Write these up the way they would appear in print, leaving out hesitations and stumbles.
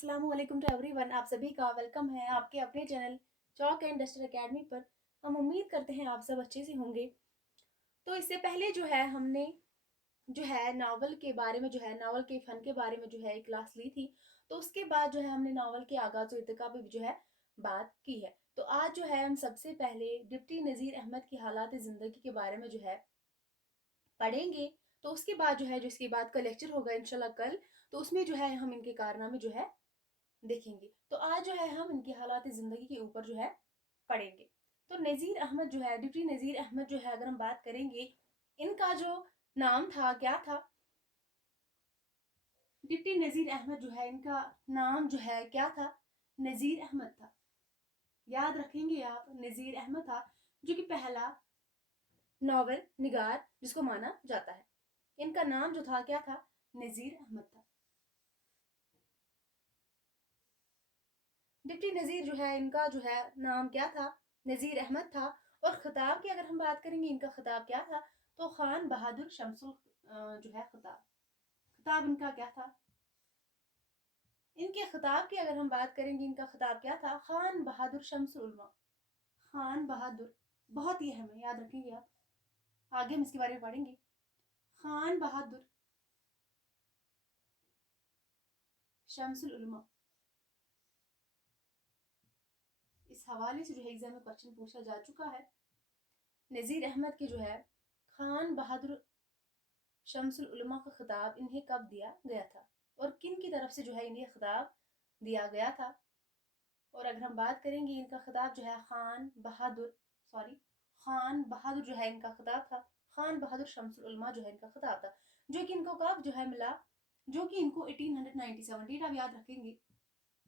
अस्सलाम वालेकुम to everyone. आप सभी का वेलकम है आपके अपने channel chalk and duster academy पर। हम उम्मीद करते हैं आप सब अच्छे से होंगे। तो इससे पहले जो है हमने जो है नावल के बारे में जो है नावल के फ़न के बारे में जो है एक क्लास ली थी। तो उसके बाद जो है हमने नावल के आगाज़ और इर्तिका पे जो है बात की है। तो आज जो है हम सबसे पहले डिप्टी नज़ीर अहमद की हालात ज़िंदगी के बारे में जो है पढ़ेंगे। तो उसके बाद जो है जिसके बाद का लेक्चर होगा इंशाल्लाह कल, तो उसमें जो है हम इनके कारनामे जो है देखेंगे। तो आज जो है हम इनकी हालात ज़िंदगी के ऊपर जो है पढ़ेंगे। तो नज़ीर अहमद जो है, डिप्टी नज़ीर अहमद जो है, अगर हम बात करेंगे, इनका जो नाम था क्या था? डिप्टी नज़ीर अहमद जो है, इनका नाम जो है क्या था? नज़ीर अहमद था। याद रखेंगे आप, नज़ीर अहमद था, जो कि पहला नॉवल निगार जिसको माना जाता है। इनका नाम जो था क्या था? नज़ीर अहमद था। डिप्टी नज़ीर जो है, इनका जो है नाम क्या था? नज़ीर अहमद था। और खिताब की अगर हम बात करेंगे, इनका खिताब क्या था? तो खान बहादुर शमसुल जो है खिताब, खिताब इनका क्या था? इनके खिताब की अगर हम बात करेंगे, इनका खिताब क्या था? खान बहादुर शमसुल उलमा। खान बहादुर, बहुत ही अहम है, याद रखेंगे आप, आगे हम इसके बारे में पढ़ेंगे। खान बहादुर शमसुल उलमा। इस हवाले से जो है एग्जाम में क्वेश्चन पूछा जा चुका है। नज़ीर अहमद के जो है खान बहादुर शमसुल उलमा का खिताब इन्हें कब दिया गया था, और किन की तरफ से जो है इन्हें खिताब दिया गया था? और अगर हम बात करेंगे, इनका खिताब जो है खान बहादुर जो है इनका खिताब था। खान बहादुर शमसुल उलमा जो है इनका खिताब था, जो कि इनको कब जो है मिला? जो कि इनको 1897, डेट आप याद रखेंगे,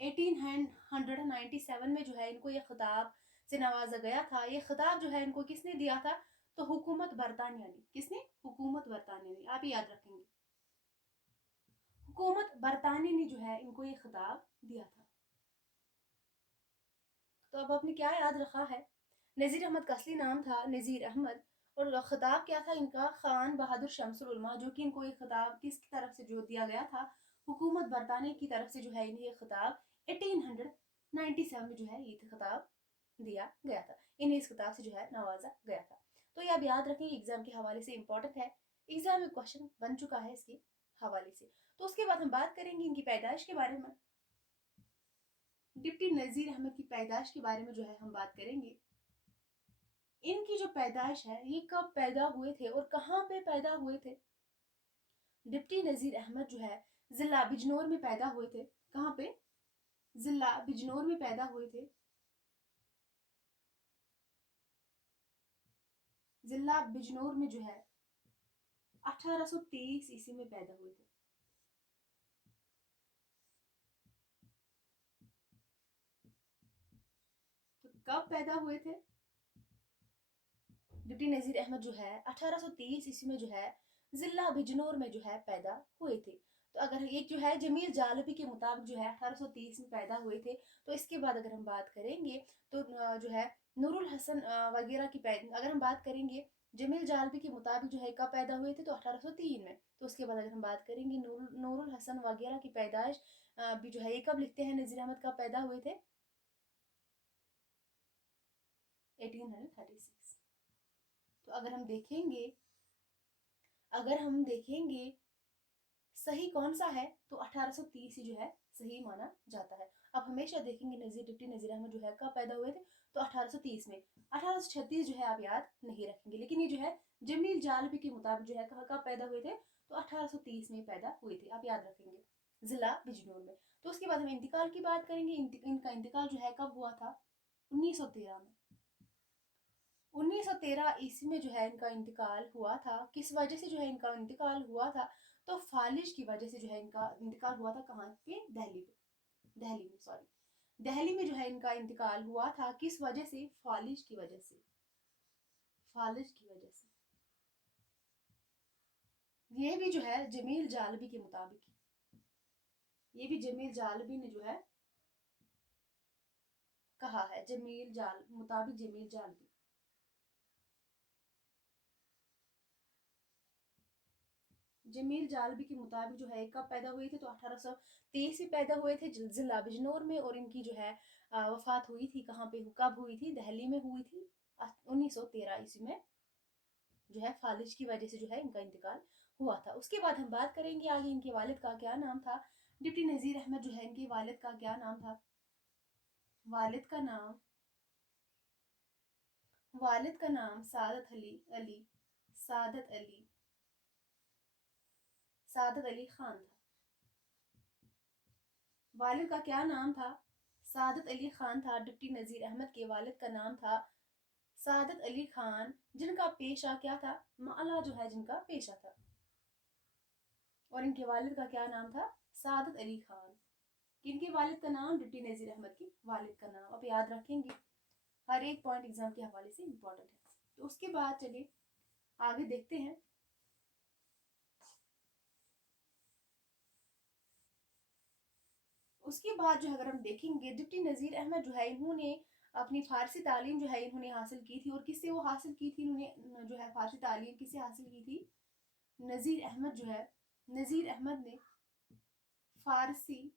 1897 में जो है इनको ये खिताब से नवाजा गया था। ये खिताब जो है इनको किसने दिया था? तो हुकूमत बरतानिया ने। किसने? हुकूमत बरतानिया ने, आप याद रखेंगे, हुकूमत बरतानिया ने जो है इनको ये खिताब दिया था। तो अब आपने क्या याद रखा है? नज़ीर अहमद का असली नाम था नज़ीर अहमद, और खिताब क्या था इनका? खान बहादुर शमसुल उलमा, जो कि इनको ये खिताब किसकी तरफ से जो दिया गया था? हुकूमत बरतानिया की तरफ से जो है इन्हें ये खिताब 1897 में जो है ये खिताब दिया गया था। इन्हें इस किताब से जो है नवाजा गया था। तो ये आप याद रखें, एग्जाम के हवाले से इंपॉर्टेंट है, एग्जाम में क्वेश्चन बन चुका है इसके हवाले से। तो उसके बाद हम बात करेंगे इनकी पैदाइश के बारे में। डिप्टी नज़ीर अहमद की पैदाइश के बारे में जो है हम बात करेंगे। इनकी जो पैदाइश है, ये कब पैदा हुए थे और कहाँ पे पैदा हुए थे? डिप्टी नज़ीर अहमद जो है जिला बिजनौर में पैदा हुए थे। कहाँ पे? जिला बिजनौर में पैदा हुए थे। जिला बिजनौर में जो है 1823 ईस्वी में पैदा हुए थे। तो कब पैदा हुए थे? डिप्टी नज़ीर अहमद जो है 1823 ईस्वी में जो है जिला बिजनौर में जो है पैदा हुए थे। तो अगर एक जो है जमील जालबी के मुताबिक जो है 1830 में पैदा हुए थे। तो इसके बाद अगर हम बात करेंगे, तो जो है नूरुल हसन वगैरह की अगर हम बात करेंगे, जमील जालबी के मुताबिक जो है कब पैदा हुए थे? तो 1803 में। तो उसके बाद अगर हम बात करेंगे, नूरुल हसन वगैरह की पैदाइश भी जो है ये कब लिखते हैं नज़ीर अहमद कब पैदा हुए थे? 1836। तो अगर हम देखेंगे सही कौन सा है, तो 1830 ही जो है सही माना जाता है। अब हमेशा देखेंगे डिप्टी नज़ीर अहमद जो है कब पैदा हुए थे? तो 1830 में। 1836 जो है आप याद नहीं रखेंगे, लेकिन ये जो है जमील जालबी के मुताबिक जो है कब पैदा हुए थे? तो 1830 में पैदा हुए थे, आप याद रखेंगे, जिला बिजनौर में। तो उसके बाद हम इंतकाल की बात करेंगे। इनका इंतकाल जो है कब हुआ था? 1913 में। 1913 ईस्वी में जो है इनका इंतकाल हुआ था। किस वजह से जो है इनका इंतकाल हुआ था? तो फालिज की वजह से जो है इनका इंतकाल हुआ था। कहाँ पे? दिल्ली में, सॉरी, दिल्ली में जो है इनका इंतकाल हुआ था। किस वजह से? फालिज की वजह से। फालिज की वजह से। ये भी जो है जमील जालबी के मुताबिक, ये भी जमील जालबी ने जो है कहा है, जमील जालबी। जमील जालबी के मुताबिक जो है कब पैदा हुए थे, तो 1823 में पैदा हुए थे जिला बिजनौर में, और इनकी जो है वफात हुई थी कहाँ पे, कब हुई थी, दिल्ली में हुई थी 1913 ईस्वी में, जो है फालिज की वजह से जो है इनका इंतकाल हुआ था। उसके बाद हम बात करेंगे आगे इनके वालिद का क्या नाम था। डिप्टी नज़ीर अहमद जो है इनके वालिद का क्या नाम था, वालिद का नाम, वालिद का नाम सादत अली अली सादत अली सादत अली खान था। वालिद का क्या नाम था, सादत अली खान था। डिप्टी नज़ीर अहमद के वालिद का नाम था सादत अली खान, जिनका पेशा क्या था, माला जो है जिनका पेशा था, और इनके वालिद का क्या नाम था, सादत अली खान। किनके वालिद का नाम, डिप्टी नज़ीर अहमद के वालिद का नाम। आप याद रखेंगे, हर एक पॉइंट एग्जाम के हवाले से इम्पोर्टेंट है। तो उसके बाद चलिए आगे देखते हैं। उसके बाद जो है अगर हम देखेंगे, डिप्टी नज़ीर अहमद जो है इन्होंने अपनी फारसी तालीम जो है इन्होंने हासिल की थी, और किससे वो हासिल की थी, इन्होंने जो है फारसी तालीम किससे हासिल की थी, नज़ीर अहमद जो है, नज़ीर अहमद ने फारसी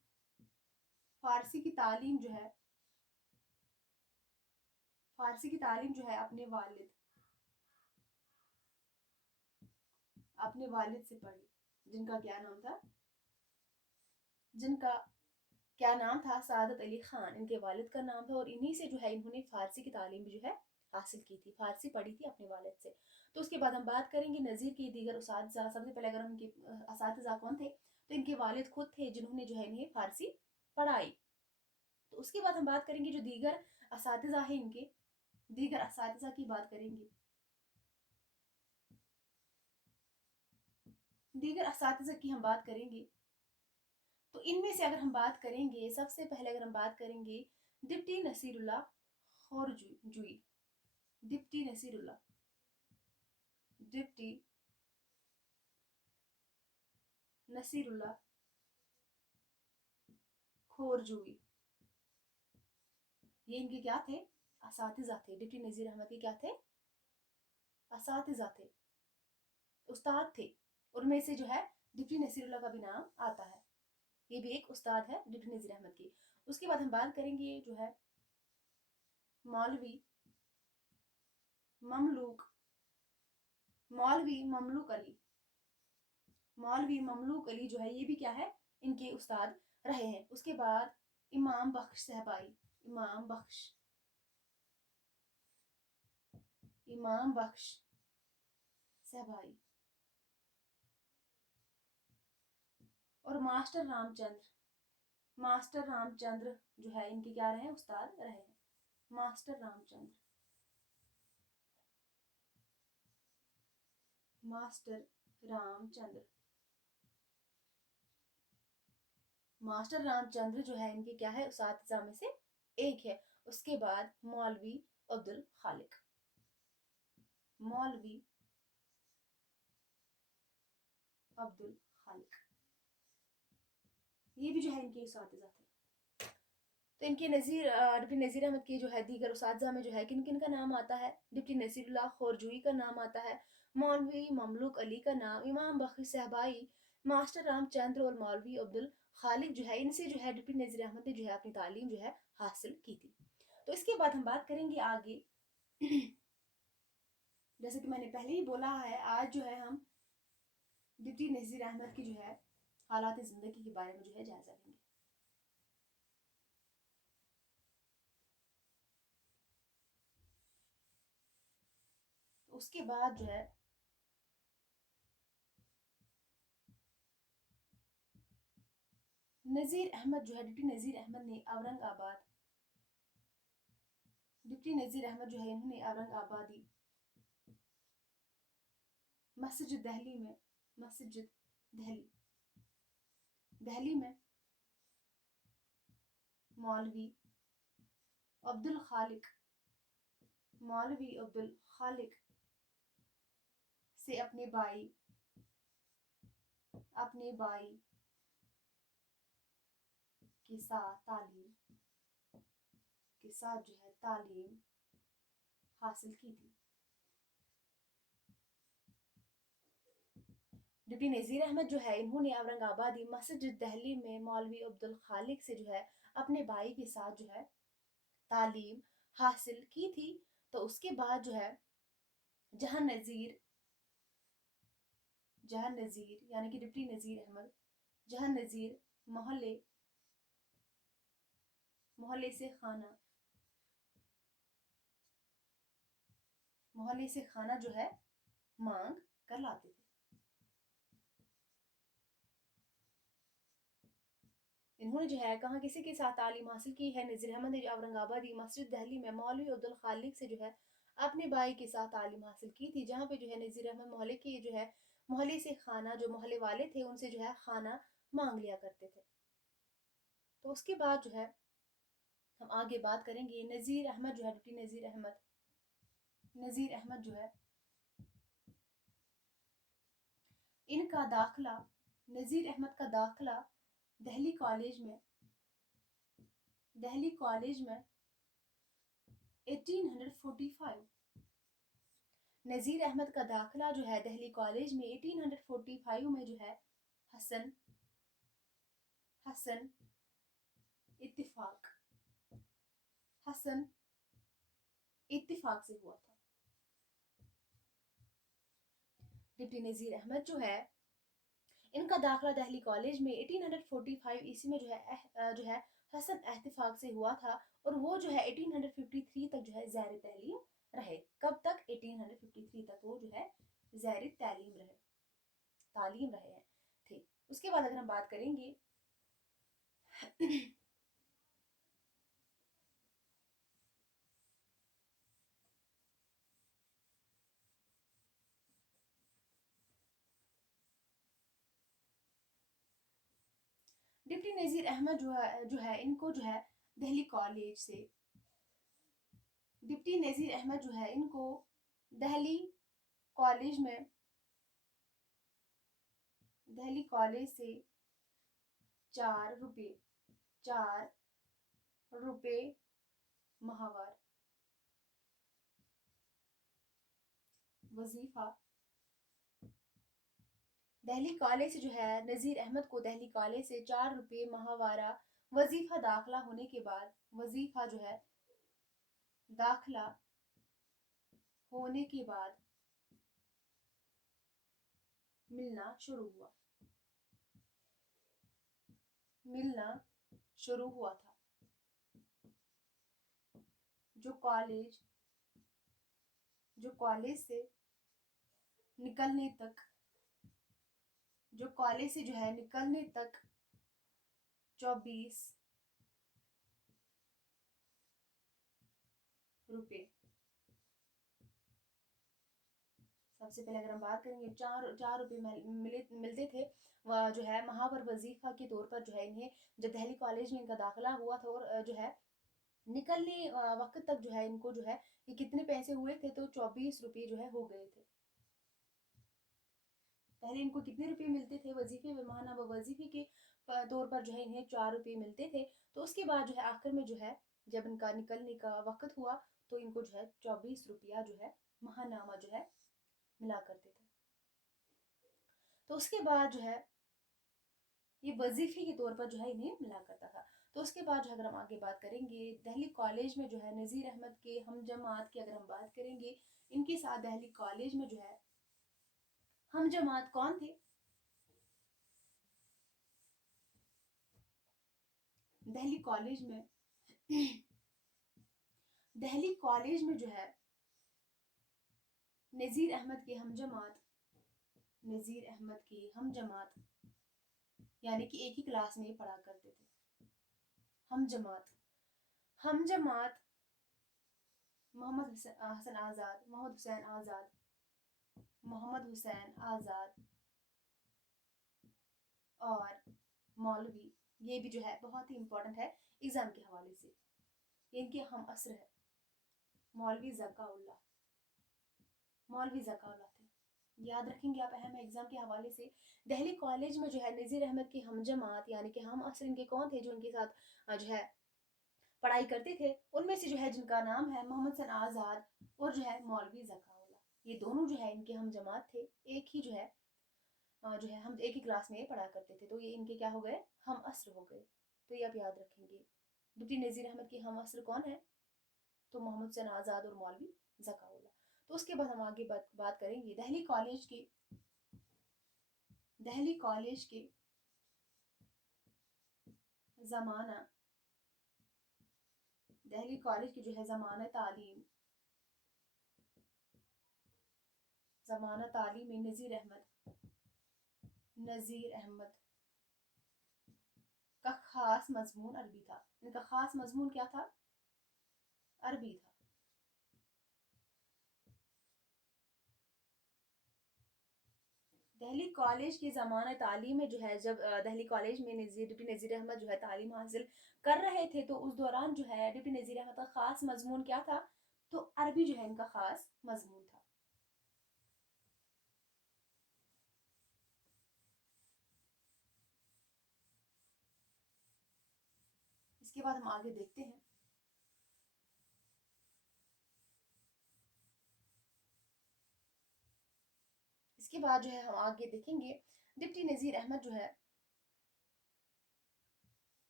फारसी की तालीम जो है, फारसी की तालीम जो है अपने वालिद से पढ़ी, जिनका क्या नाम था, जिनका क्या नाम था, सादत अली खान इनके वालिद का नाम था, और इन्हीं से जो है इन्होंने फारसी की तालीम भी जो है हासिल की थी, फारसी पढ़ी थी अपने वालिद से। तो उसके बाद हम बात करेंगे नज़ीर के दीगर उसातिज़ा। सबसे पहले अगर हम इनके उसातिज़ा कौन थे, तो इनके वालिद खुद थे जिन्होंने जो है इन्हें फारसी पढ़ाई। तो उसके बाद हम बात करेंगे जो दीगर उसातिज़ा हैं, इनके दीगर उसातिज़ा की बात करेंगे। दीगर उसातिज़ा की हम बात करेंगे, तो इनमें से अगर हम बात करेंगे, सबसे पहले अगर हम बात करेंगे deputy Nasrullah Khorzai, deputy Nasrullah, deputy Nasrullah Khorzai, ये इनके क्या थे, असातिज़ा थे। डिप्टी नज़ीर अहमद के क्या थे, असातिज़ा थे, उस्ताद थे। उनमें से जो है डिप्टी नसीरुल्लाह का भी नाम आता है, ये भी एक उस्ताद है डिप्टी नज़ीर अहमद की। उसके बाद हम बात करेंगे जो है मौलवी ममलूक, मौलवी ममलूक अली, मौलवी ममलूक अली जो है ये भी क्या है, इनके उस्ताद रहे हैं। उसके बाद इमाम बख्श सहबाई, इमाम बख्श, इमाम बख्श सहबाई, और मास्टर रामचंद्र, मास्टर रामचंद्र जो है इनके क्या रहे, उस्ताद रहे हैं, master Ramchandra, master Ramchandra, master Ramchandra जो है इनके क्या है, उस्ताद में से एक है। उसके बाद मौलवी अब्दुल खालिक, मौलवी अब्दुल खालिक, ये भी जो है इनके उस्ताद थे। तो इनके डिप्टी नज़ीर अहमद के जो है दीगर उस्ताद में जो है किन किन का नाम आता है, डिप्टी नसीरुल्लाह खोरजुई का नाम आता है, मौलवी ममलूक अली का नाम, इमाम बख्श सहबाई, मास्टर रामचंद्र और मौलवी अब्दुल खालिक जो है, इनसे जो है डिप्टी नज़ीर अहमद ने जो है अपनी तालीम जो है हासिल की थी। तो इसके बाद हम बात करेंगे आगे जैसे कि मैंने पहले ही बोला है, आज जो है हम डिप्टी नज़ीर अहमद की जो है हालात ज़िंदगी के बारे में जो है जायजा लेंगे। तो उसके बाद जो है नज़ीर अहमद जो है, डिप्टी नज़ीर अहमद ने औरंगाबाद, डिप्टी नज़ीर अहमद जो है इन्होंने औरंगाबादी मस्जिद दिल्ली में, मस्जिद दिल्ली, दिल्ली में मौलवी अब्दुल खालिक, मौलवी अब्दुल खालिक से अपने भाई के साथ जो है तालीम हासिल की थी। डिप्टी नज़ीर अहमद जो है इन्होंने औरंगाबादी मस्जिद दिल्ली में मौलवी अब्दुल खालिक से जो है अपने भाई के साथ जो है तालीम हासिल की थी। तो उसके बाद जो है जहां नज़ीर यानी कि डिप्टी नज़ीर अहमद जहां नज़ीर मोहल्ले मोहल्ले से खाना मोहल्ले से खाना जो है मांग कर लाते थे। इन्होंने जो है कहाँ किसी के साथ तालीम हासिल की है? नज़ीर अहमद ने औरंगाबादी मस्जिद दिल्ली में मौलवी अब्दुल खालिक से जो है अपने भाई के साथ तालीम हासिल की थी, जहाँ पे जो है नज़ीर अहमद मोहल्ले के जो है मोहल्ले से खाना, जो मोहल्ले वाले थे उनसे जो है खाना मांग लिया करते थे। तो उसके बाद जो है हम आगे बात करेंगे नज़ीर अहमद जो है डिप्टी नज़ीर अहमद जो है इनका दाखिला नज़ीर अहमद का दाखिला दिल्ली कॉलेज में 1845 नज़ीर अहमद का दाखिला जो है दिल्ली कॉलेज में 1845 में जो है हसन हसन इत्तिफाक हसन इत्तिफाक से हुआ था। डिप्टी नज़ीर अहमद जो है इनका दाखिला दिल्ली कॉलेज में 1845 ईस्वी में जो है हसन इत्तिफाक से हुआ था, और वो जो है 1853 तक जो है ज़ैर तालीम रहे। कब तक? 1853 तक वो जो है ज़ैर तालीम रहे हैं। ठीक, उसके बाद अगर हम बात करेंगे डिप्टी नज़ीर अहमद जो है इनको जो है दिल्ली कॉलेज से डिप्टी नज़ीर अहमद जो है इनको दिल्ली कॉलेज में दिल्ली कॉलेज से 4 रुपए माहवार वजीफा दिल्ली कॉलेज से जो है नज़ीर अहमद को दिल्ली कॉलेज से 4 रुपए माहवारा वजीफा दाखिला होने के बाद वजीफा जो है दाखिला होने के बाद मिलना शुरू हुआ था। जो कॉलेज से निकलने तक जो कॉलेज से जो है निकलने तक 24 रुपए। सबसे पहले अगर हम बात करेंगे 4 रुपए मिलते थे वह जो है महावर वजीफा के तौर पर जो है इन्हें, जब दिल्ली कॉलेज में इनका दाखिला हुआ था और जो है निकलने वक्त तक जो है इनको जो है ये कितने पैसे हुए थे? तो 24 रुपए जो है हो गए थे। पहले इनको कितने रुपए मिलते थे वजीफे माहाना व वजीफे के तौर पर जो है इन्हें 4 रुपए मिलते थे। तो उसके बाद जो है आखिर में जो है जब इनका निकलने का वक्त हुआ तो इनको जो है 24 रुपया जो है महानामा जो है मिला करते थे। तो उसके बाद जो है ये वजीफे के तौर पर जो है इन्हें मिला करता था। तो उसके बाद जो अगर हम आगे बात करेंगे दिल्ली कॉलेज में जो है नज़ीर अहमद के हम जमात की अगर हम बात करेंगे, इनके साथ दिल्ली कॉलेज में जो है हम जमात कौन थे? दिल्ली कॉलेज में जो है नज़ीर अहमद के हम जमात यानी कि एक ही क्लास में पढ़ा करते थे। हम जमात मोहम्मद हुसैन आज़ाद और मौलवी, ये भी जो है बहुत ही इम्पोर्टेंट है एग्जाम के हवाले से, इनके हम असर है मौलवी ज़काउल्लाह थे। याद रखेंगे आप, अहम एग्जाम के हवाले से। दिल्ली कॉलेज में जो है नज़ीर अहमद की हम जमात यानी कि हम असर इनके कौन थे जो इनके साथ जो है पढ़ाई करते थे? उनमें से जो है जिनका नाम है मोहम्मद हुसैन आज़ाद और जो है मौलवी ज़काउल्लाह, ये दोनों जो है इनके हम जमात थे, एक ही जो है جو ہے ہم ایک ہی کلاس میں پڑھا کرتے تھے، تو یہ ان کے کیا ہو گئے، ہم عصر ہو گئے. تو یہ آپ یاد رکھیں گے. ڈپٹی نذیر احمد کی ہم عصر کون ہے؟ تو محمد حسین آزاد اور مولوی ذکا اللہ. تو اس کے بعد ہم آگے بات کریں گے دہلی کالج کے زمانہ دہلی کالج کی جو ہے زمانہ تعلیم میں نذیر احمد کا خاص مضمون عربی تھا. ان کا خاص مضمون کیا تھا؟ عربی تھا. دہلی کالج کی زمانہ تعلیم میں جو ہے جب دہلی کالج میں ڈپٹی نذیر احمد جو ہے تعلیم حاصل کر رہے تھے، تو اس دوران جو ہے ڈپٹی نذیر احمد کا خاص مضمون کیا تھا؟ تو عربی جو ہے ان کا خاص مضمون تھا. اس کے بعد ہم آگے دیکھتے ہیں. اس کے بعد جو ہے ہم آگے دیکھیں گے ڈپٹی نذیر احمد جو ہے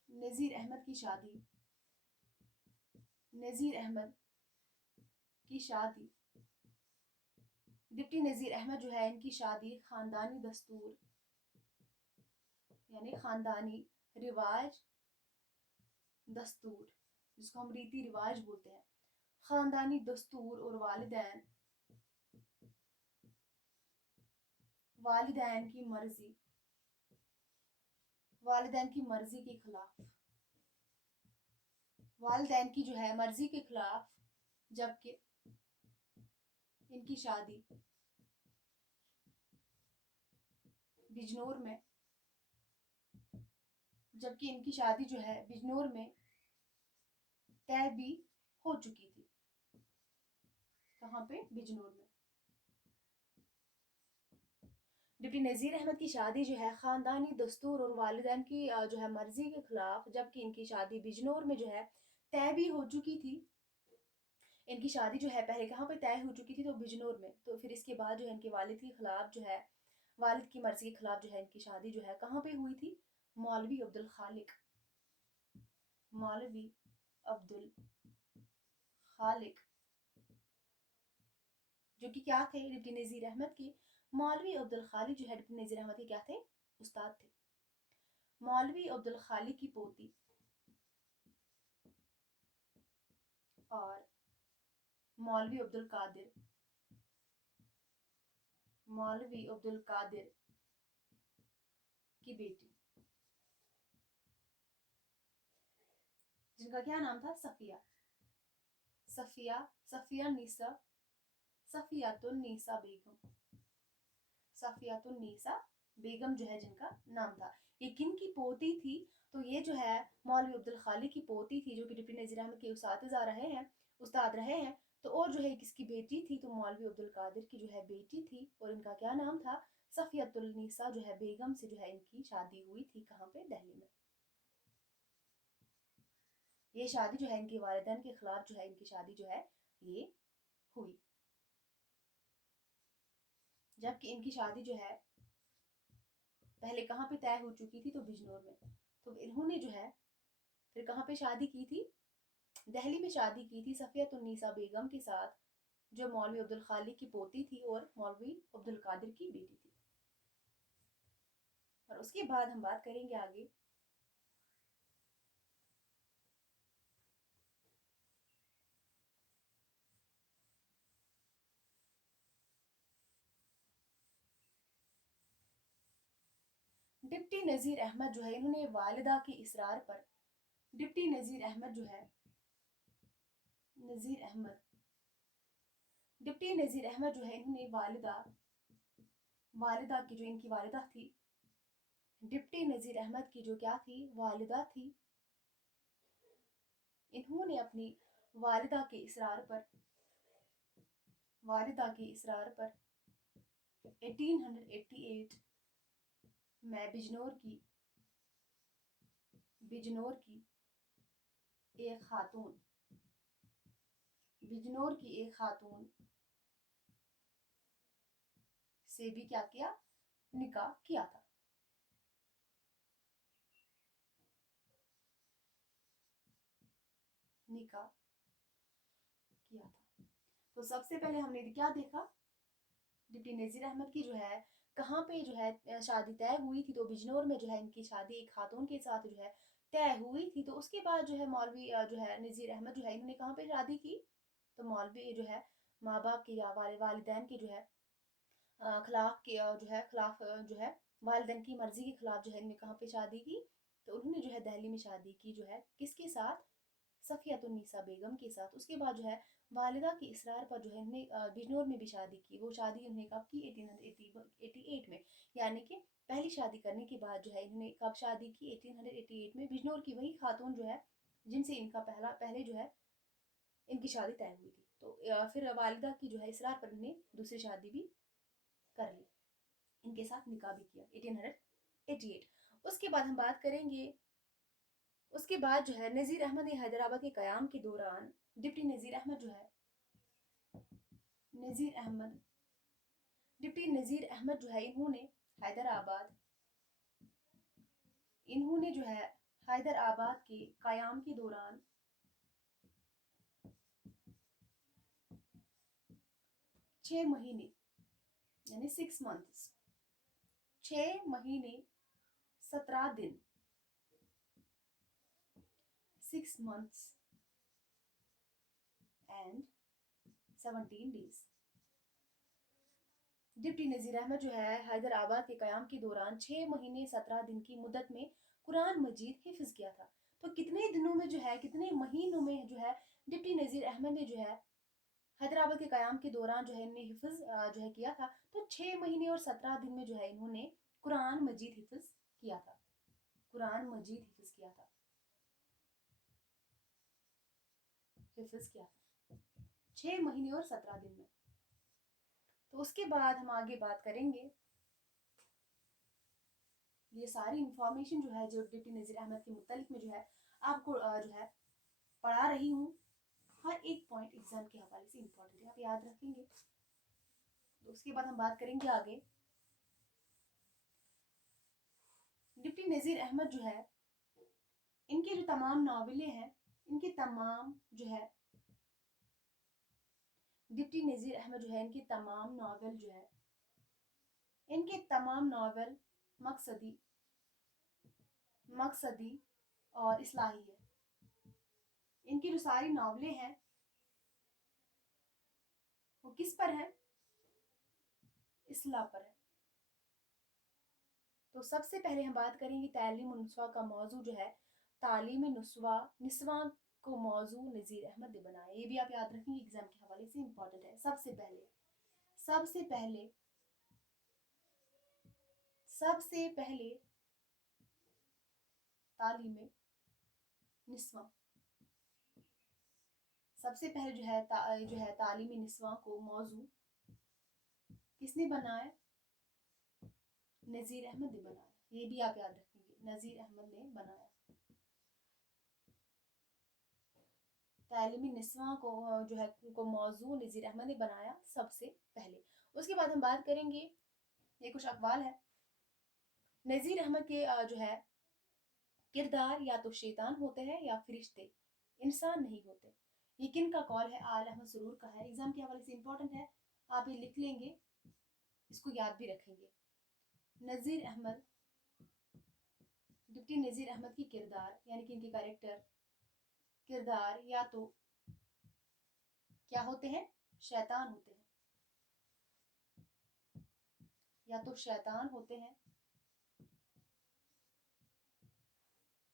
نذیر احمد کی شادی ڈپٹی نذیر احمد جو ہے ان کی شادی خاندانی دستور یعنی خاندانی رواج دستور جس کو ہم ریتی رواج بولتے ہیں، خاندانی دستور اور والدین کی مرضی کے خلاف والدین کی جو ہے مرضی کے خلاف جبکہ ان کی شادی بجنور میں طے بھی ہو چکی تھی. کہاں پہ؟ بجنور میں. ڈپٹی نذیر احمد کی شادی جو ہے خاندانی دستور اور والدین کی جو ہے مرضی کے خلاف جبکہ ان کی شادی بجنور میں جو ہے طے بھی ہو چکی تھی. ان کی شادی جو ہے پہلے کہاں پہ طے ہو چکی تھی؟ تو بجنور میں. تو پھر اس کے بعد جو ہے ان کے والد کے خلاف جو ہے والد کی مرضی کے خلاف جو ہے ان کی شادی جو ہے کہاں پہ ہوئی تھی؟ مولوی عبد الخالق جو کہ کیا تھے ڈپٹی نذیر احمد کے. مولوی عبد الخالق جو ہے ڈپٹی نذیر احمد کے کیا تھے؟ استاد تھے. مولوی عبد الخالق کی پوتی اور مولوی عبد القادر کی بیٹی جن کا کیا نام تھا؟ صفیۃ النساء بیگم جو ہے جن کا نام تھا. یہ کن کی پوتی تھی؟ تو یہ جو ہے مولوی عبد الخالق کی پوتی تھی جو کہ ڈپٹی نذیر احمد کے استاد رہے ہیں. تو اور جو ہے کس کی بیٹی تھی؟ تو مولوی عبد القادر کی جو ہے بیٹی تھی اور ان کا کیا نام تھا؟ صفیۃ النساء جو ہے بیگم سے جو ہے ان کی شادی ہوئی تھی. کہاں پہ؟ دہلی میں. یہ شادی جو ہے ان کے والدین کے خلاف جو ہے ان کی شادی جو ہے یہ ہوئی. جبکہ ان کی شادی جو ہے پہلے کہاں پہ طے ہو چکی تھی؟ تو بجنور میں. تو انہوں نے جو ہے پھر کہاں پہ شادی کی تھی؟ دہلی میں شادی کی تھی صفیۃ النساء بیگم کے ساتھ جو مولوی عبد الخالق کی پوتی تھی اور مولوی عبد القادر کی بیٹی تھی. اور اس کے بعد ہم بات کریں گے آگے ڈپٹی نذیر احمد جو ہے انہوں نے والدہ کے اصرار پر ڈپٹی نذیر احمد جو ہے انہوں نے والدہ کی جو ان کی والدہ تھی ڈپٹی نذیر احمد کی جو کیا تھی؟ والدہ تھی. انہوں نے اپنی والدہ کے اصرار پر 1888 میں بجنور کی ایک خاتون سے بھی کیا کیا؟ निकाह किया था। निकाह किया था। तो सबसे पहले हमने क्या देखा, डिप्टी नज़ीर अहमद की जो है कहाँ पे जो है शादी तय हुई थी, तो बिजनौर में जो है इनकी शादी एक खातून के साथ जो है तय हुई थी। तो उसके बाद जो है मौलवी जो है नज़ीर अहमद जो है इन्होंने कहाँ पे शादी की, तो मौलवी जो है माँ बाप की या वालिदैन की जो है खिलाफ के जो है खिलाफ जो है वालिदैन की मर्जी के खिलाफ जो है इन्होंने कहाँ पे शादी की, तो उन्होंने जो है दिल्ली में शादी की जो है किसके साथ, सफ़ियतुन्निसा बेगम के साथ। उसके बाद जो है वालिदा के इसरार पर जो है इन्होंने बिजनौर में भी शादी की। वो शादी उन्होंने कब की, 1888 में, यानी कि पहली शादी करने के बाद जो है इन्होंने कब शादी की, 1888 में, बिजनौर की वही खातून जो है जिनसे इनका पहले जो है इनकी शादी तय हुई थी। तो फिर वालिदा की जो है इसरार पर इन्होंने दूसरी शादी भी कर ली, इनके साथ निकाह भी किया 1888। उसके बाद हम बात करेंगे, उसके बाद जो है नज़ीर अहमद ने हैदराबाद के क़याम के दौरान, डिप्टी नज़ीर अहमद जो है नज़ीर अहमद डिप्टी नज़ीर अहमद जो है हैदराबाद इन्होंने जो है हैदराबाद के क़याम के दौरान 6 महीने यानी 6 months, 6 महीने 17 दिन, 6 months and 17 days, डिप्टी नज़ीर अहमद जो है हैदराबाद के क़याम के दौरान 6 महीने 17 दिन की मुद्दत में कुरान मजीद हिफ्ज़ किया था। तो कितने दिनों में जो है, कितने महीनों में जो है डिप्टी नज़ीर अहमद ने जो है हैदराबाद के क़याम के दौरान जो है इन्हें हिफ्ज़ जो है किया था, तो 6 महीने और 17 दिन में जो है इन्होंने कुरान मजीद हिफ्ज़ किया था। कुरान मजीद हिफ्ज़ किया था, हिफ्ज़ किया था 6 महीने और 17 दिन में। तो उसके बाद हम आगे बात करेंगे, ये सारी इंफॉर्मेशन जो है जो डिप्टी नज़ीर अहमद के मुतालिक में जो है आपको जो है पढ़ा रही हूँ, हर एक पॉइंट एग्जाम के हवाले से इम्पोर्टेंट है, आप याद रखेंगे। तो उसके बाद हम बात करेंगे आगे, डिप्टी नज़ीर अहमद जो है इनके जो तमाम नावलें हैं, इनके तमाम जो है डिप्टी नज़ीर अहमद जो है इनके तमाम नावल जो है इनके तमाम नावल मकसदी मकसदी और इस्लाही है। इनकी जो सारी नावलें हैं वो किस पर है, इस्लाह पर है। तो सबसे पहले हम बात करेंगे तालीम नुस्वा का मौजू जो है, तालीम निस्वा को मौजू नज़ीर अहमद ने बनाया। ये भी आप याद रखेंगे, एग्जाम के हवाले से इम्पोर्टेंट है। सबसे पहले तालीम निस्वा, सबसे पहले जो है तालीम निस्वा को मौजू किसने बनाया, नज़ीर अहमद ने बनाया। ये भी आप याद रखेंगे, नज़ीर अहमद ने बनाया। तालीमी निस्वा को जो है को मौजू नज़ीर अहमद ने बनाया सबसे पहले। उसके बाद हम बात करेंगे, ये कुछ अक़वाल है नज़ीर अहमद के जो है किरदार या तो शैतान होते हैं या फरिश्ते, इंसान नहीं होते। ये किन का कौल है, आल अहमद सरूर का है। एग्जाम के हवाले से इंपॉर्टेंट है, आप ये लिख लेंगे, इसको याद भी रखेंगे। नज़ीर अहमद, डिप्टी नज़ीर अहमद की किरदार यानी कि इनके कैरेक्टर, किरदार या तो क्या होते हैं, शैतान होते हैं, या तो शैतान होते हैं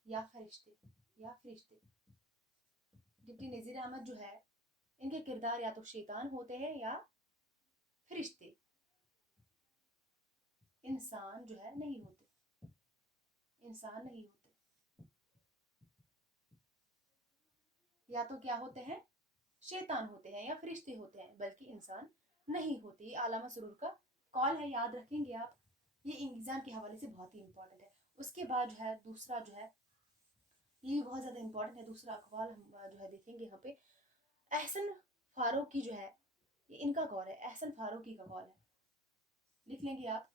या फरिश्ते, या फरिश्ते। डिप्टी नज़ीर अहमद जो है इनके किरदार या तो शैतान होते हैं या फरिश्ते, इंसान जो है नहीं होते, इंसान नहीं होते। या तो क्या होते हैं, शैतान होते हैं या फरिश्ते होते हैं, बल्कि इंसान नहीं होते। ये आलामा सरूर का कॉल है, याद रखेंगे आप, ये एग्जाम के हवाले से बहुत ही इंपॉर्टेंट है। उसके बाद जो है दूसरा जो है ये भी बहुत ज़्यादा इंपॉर्टेंट है, दूसरा अखबार हम जो है देखेंगे यहाँ पे, एहसन फारूकी जो है ये इनका कॉल है, एहसन फारूकी का कॉल है, लिख लेंगे आप,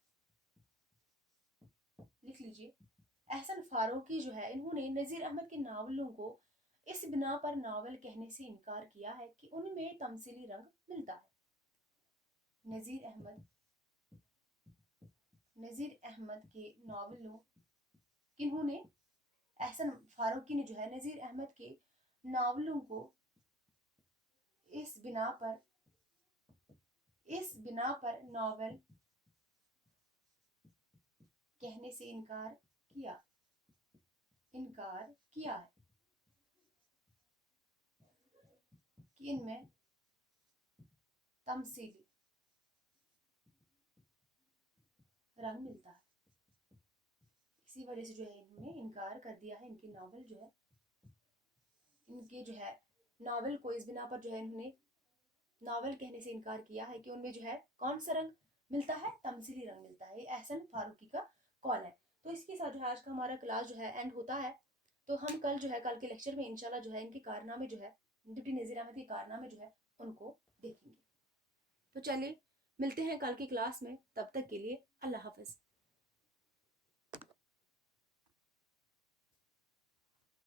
लिख लीजिए। एहसन फारूकी जो है इन्होंने नज़ीर अहमद के नावलों को इस बिना पर नावल कहने से इनकार किया है कि उनमें तमसीली रंग मिलता है। नज़ीर अहमद के नावलों किन्होंने एहसन फारूकी ने जो है नज़ीर अहमद के नावलों को इस बिना पर नावल कहने से इनकार किया है कि इनमें तमसीली रंग मिलता है। इसी वजह से जो है इन्होंने इनकार कर दिया है, इनके नावल को इस बिना पर जो है इन्होंने नावल कहने से इनकार किया है कि उनमें जो है कौन सा रंग मिलता है, तमसीली रंग मिलता है। ये एहसन फारूकी का कॉल है। तो इसके साथ जो है आज का हमारा क्लास जो है एंड होता है। तो हम कल के लेक्चर में इंशाल्लाह जो है इनके कारनामे जो है डिप्टी नज़ीर अहमद के कारनामे जो है उनको देखेंगे। तो चलिए मिलते हैं कल की क्लास में, तब तक के लिए अल्लाह हाफिज़।